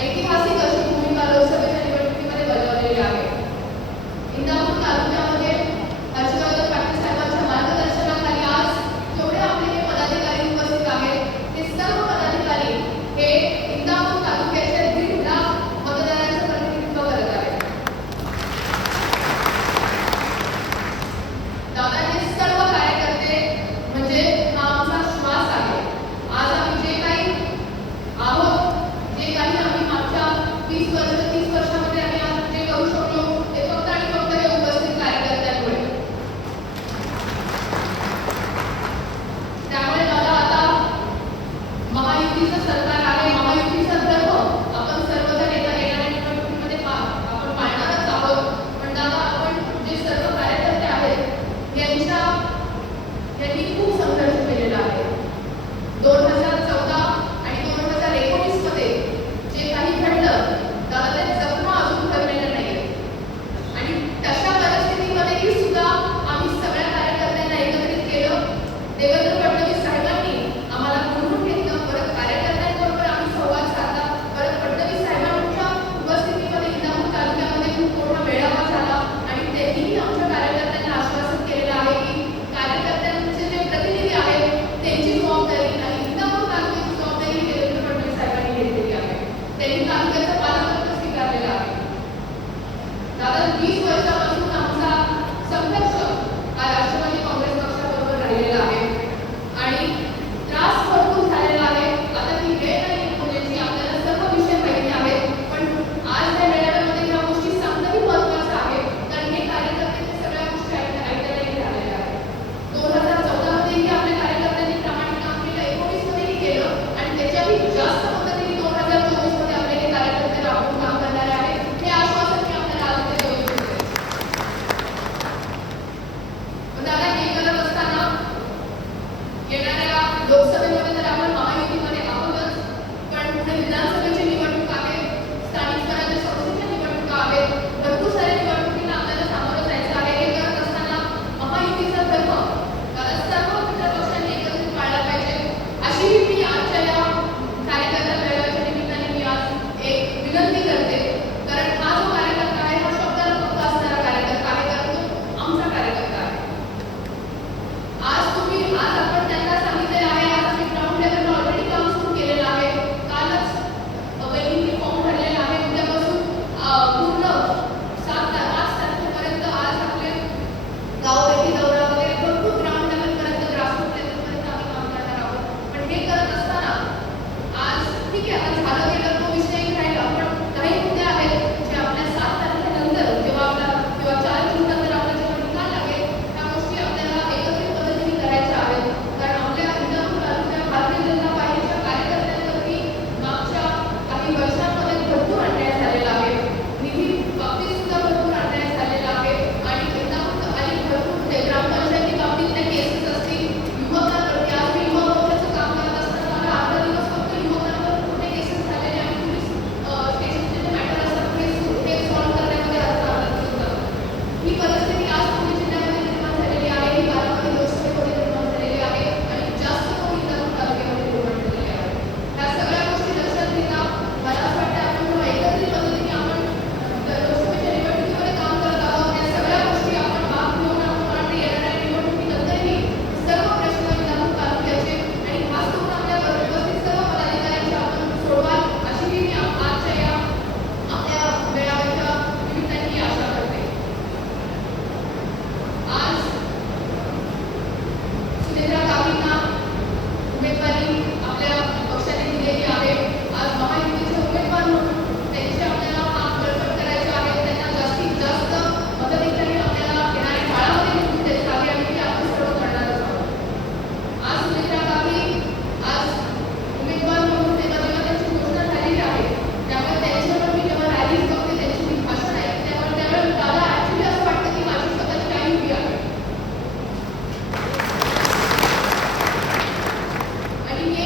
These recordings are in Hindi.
Thank you. Thank you. Agora Cristo vai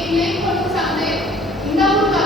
England को सामने इंदापुर का